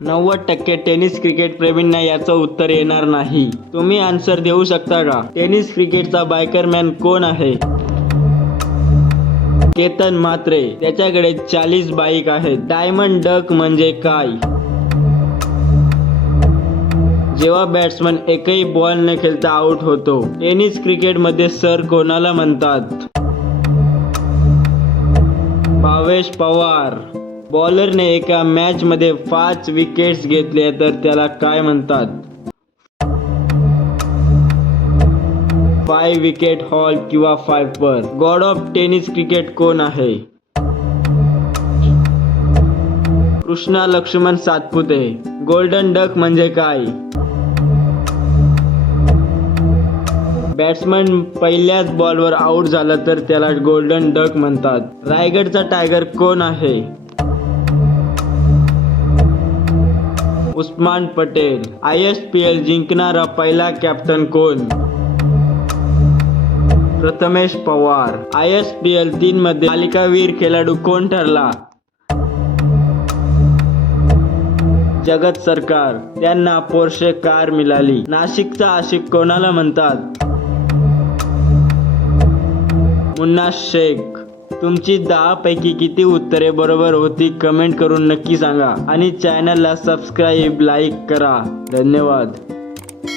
90% tennis cricket प्रेमींना याचं उत्तर येणार नाही. तुम्ही आन्सर देऊ शकता का? टेनिस क्रिकेटचा बायकरमॅन कोण आहे? केतन म्हात्रे. त्याच्याकडे 40 बाईक आहेत. डायमंड डक म्हणजे काय? जेव्हा बॅट्समन एकही बॉल न खेळता आउट होतो. टेनिस क्रिकेटमध्ये सर कोणाला म्हणतात? भावेश पवार. बॉलरने एका मॅच मध्ये 5 विकेट्स घेतले तर त्याला काय म्हणतात? 5 विकेट हॉल किंवा फायपर. गॉड ऑफ टेनिस क्रिकेट कोण आहे? कृष्णा लक्ष्मण सातपुते. गोल्डन डक म्हणजे काय? बॅट्समन पहिल्याच बॉलवर आउट झाला तर त्याला गोल्डन डक म्हणतात. रायगडचा टायगर कोण आहे? उस्मान पटेल. ISPL जिंकणारा पहिला कॅप्टन कोण? प्रथमेश पवार. ISPL 3 मध्ये मालिकावीर खेळाडू कोण ठरला? जगत सरकार. त्यांना पोर्शे कार मिळाली. नाशिकचा आशिक कोणाला म्हणतात? मुन्ना शेख. तुमची 10 पैकी किती उत्तरे बरोबर होती कमेंट करून नक्की सांगा आणि चॅनलला सबस्क्राईब लाईक करा. धन्यवाद.